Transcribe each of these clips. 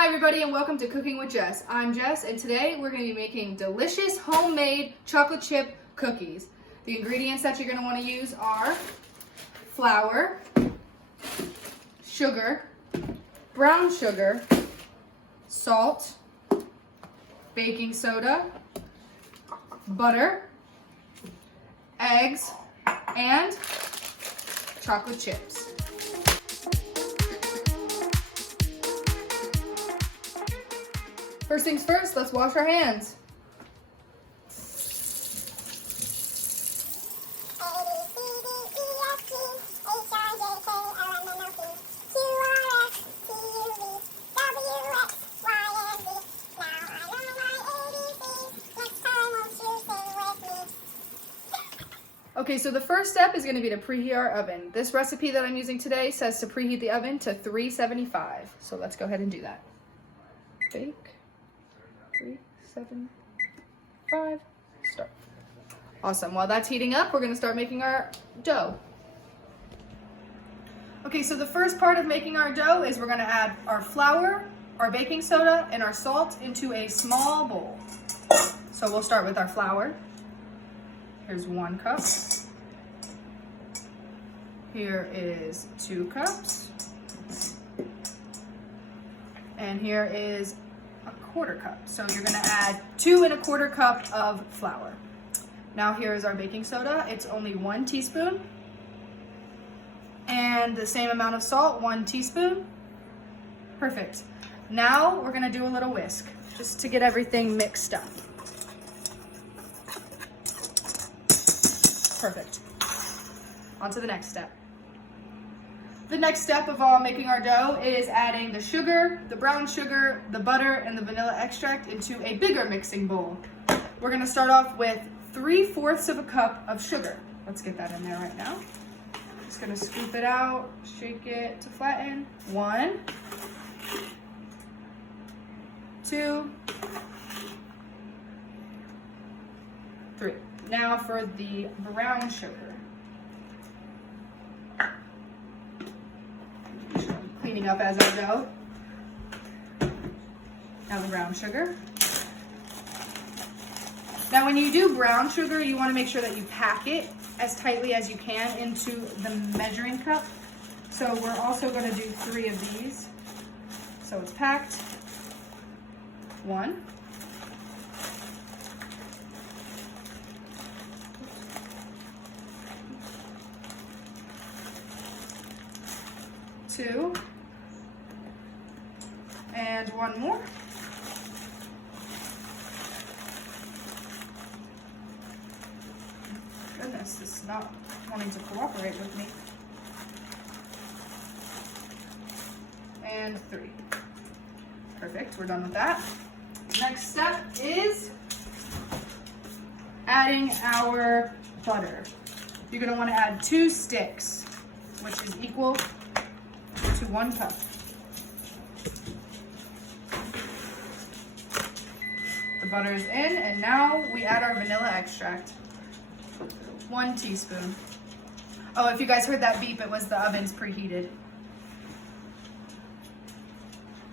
Hi everybody and welcome to Cooking with Jess. I'm Jess and today we're going to be making delicious homemade chocolate chip cookies. The ingredients that you're going to want to use are flour, sugar, brown sugar, salt, baking soda, butter, eggs, and chocolate chips. First things first, let's wash our hands. Okay, so the first step is going to be to preheat our oven. This recipe that I'm using today says to preheat the oven to 375. So let's go ahead and do that. Bake. 375, start. Awesome. While that's heating up, we're going to start making our dough. Okay, so the first part of making our dough is we're going to add our flour, our baking soda, and our salt into a small bowl. So we'll start with our flour. Here's 1 cup. Here is 2 cups. And here is 1/4 cup. So you're going to add 2 1/4 cup of flour. Now here is our baking soda. It's only 1 teaspoon. And the same amount of salt, 1 teaspoon. Perfect. Now we're going to do a little whisk just to get everything mixed up. Perfect. On to the next step. The next step of making our dough is adding the sugar, the brown sugar, the butter, and the vanilla extract into a bigger mixing bowl. We're going to start off with 3/4 of a cup of sugar. Let's get that in there right now. Just going to scoop it out, shake it to flatten. 1, 2, 3. Now for the brown sugar. Cleaning up as I go. Now the brown sugar. Now when you do brown sugar, you want to make sure that you pack it as tightly as you can into the measuring cup. So we're also going to do 3 of these. So it's packed. 1. 2. And 1 more. Goodness, this is not wanting to cooperate with me. And 3. Perfect, we're done with that. Next step is adding our butter. You're going to want to add 2 sticks, which is equal to 1 cup. The butter is in, and now we add our vanilla extract. 1 teaspoon. Oh, if you guys heard that beep, it was the oven's preheated.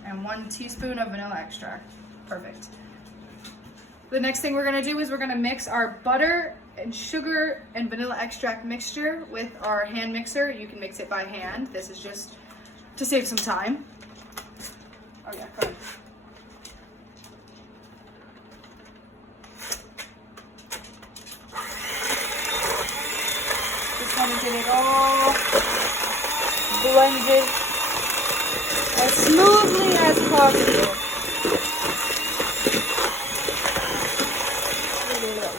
And 1 teaspoon of vanilla extract. Perfect. The next thing we're going to do is we're going to mix our butter and sugar and vanilla extract mixture with our hand mixer. You can mix it by hand. This is just to save some time. Oh yeah, go ahead. Just want to get it all blended as smoothly as possible.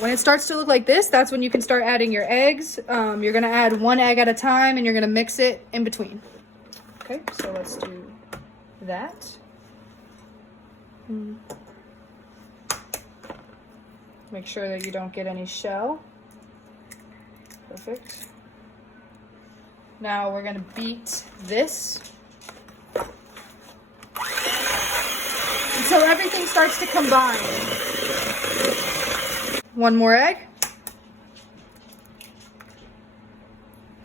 When it starts to look like this, that's when you can start adding your eggs. You're going to add 1 egg at a time, and you're going to mix it in between. Okay, so let's do that. Make sure that you don't get any shell. Perfect. Now we're going to beat this until everything starts to combine. 1 more egg.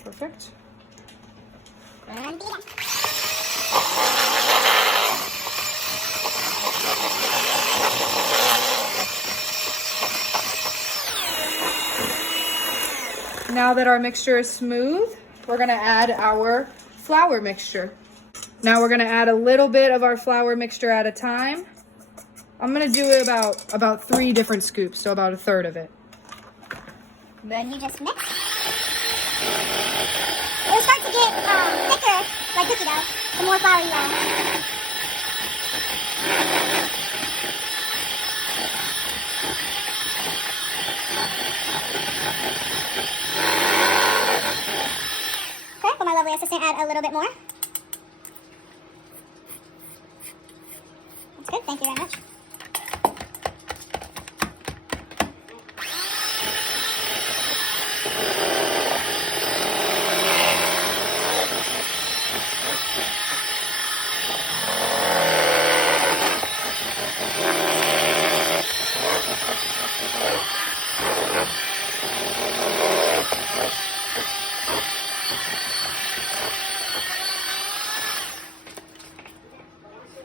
Perfect. And beat it. Now that our mixture is smooth, we're gonna add our flour mixture. Now we're gonna add a little bit of our flour mixture at a time. I'm gonna do it about 3 different scoops, so about 1/3 of it. Then you just mix. It'll start to get thicker, like cookie dough, the more flour you add. Okay, will my lovely assistant add a little bit more? That's good, thank you very much.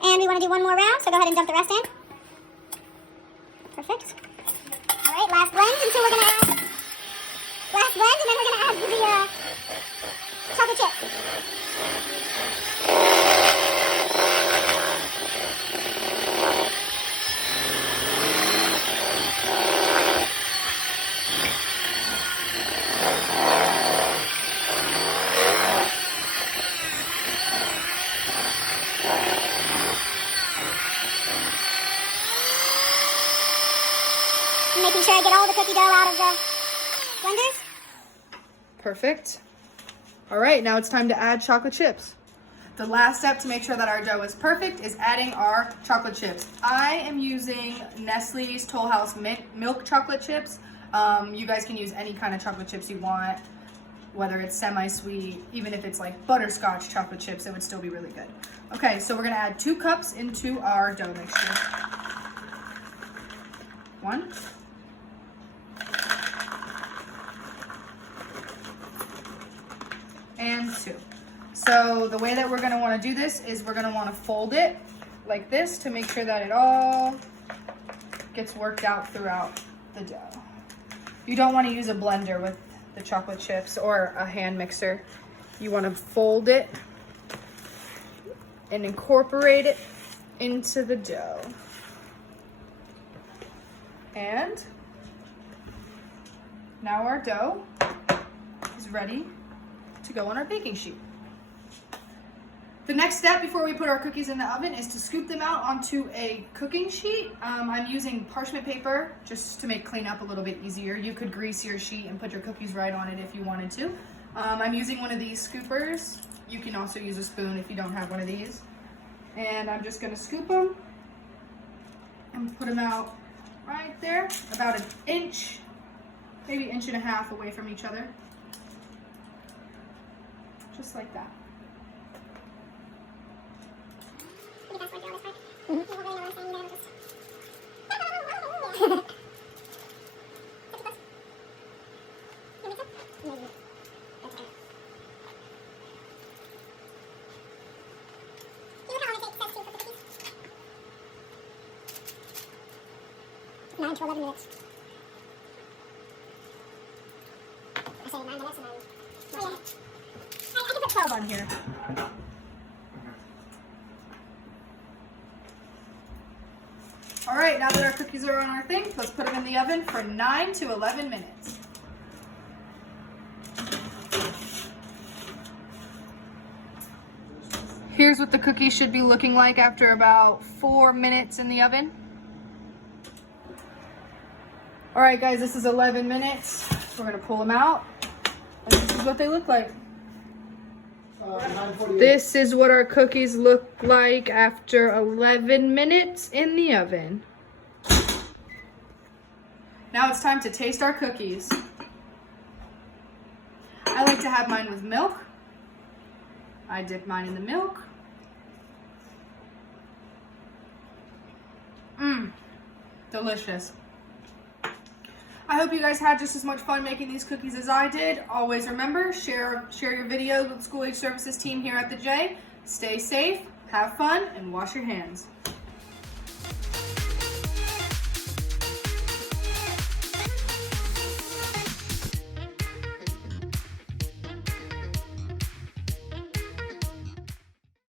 And we want to do one more round, so go ahead and dump the rest in. Perfect. All right, last blend, and so we're going to add, last blend, and then we're going to add the chocolate chips. Making sure I get all the cookie dough out of the blenders. Perfect. All right, now it's time to add chocolate chips. The last step to make sure that our dough is perfect is adding our chocolate chips. I am using Nestle's Toll House milk chocolate chips. You guys can use any kind of chocolate chips you want, whether it's semi-sweet, even if it's like butterscotch chocolate chips, it would still be really good. Okay, so we're gonna add 2 cups into our dough mixture. 1. And 2. So the way that we're going to want to do this is we're going to want to fold it like this to make sure that it all gets worked out throughout the dough. You don't want to use a blender with the chocolate chips or a hand mixer. You want to fold it and incorporate it into the dough. And now our dough is ready to go on our baking sheet. The next step before we put our cookies in the oven is to scoop them out onto a cooking sheet. I'm using parchment paper just to make cleanup a little bit easier. You could grease your sheet and put your cookies right on it if you wanted to. I'm using one of these scoopers. You can also use a spoon if you don't have one of these. And I'm just gonna scoop them and put them out right there, about 1 inch, maybe 1.5 inches away from each other. Just like that. Nine to 11 minutes. I say 9 minutes and then... Oh, yeah. I can put 12 on here. All right, now that our cookies are on our thing, let's put them in the oven for 9 to 11 minutes. Here's what the cookies should be looking like after about 4 minutes in the oven. All right, guys, this is 11 minutes. We're gonna pull them out, and this is what they look like. This is what our cookies look like after 11 minutes in the oven. Now it's time to taste our cookies. I like to have mine with milk. I dip mine in the milk. Delicious. I hope you guys had just as much fun making these cookies as I did. Always remember, share your videos with the School Age Services team here at the J. Stay safe, have fun, and wash your hands.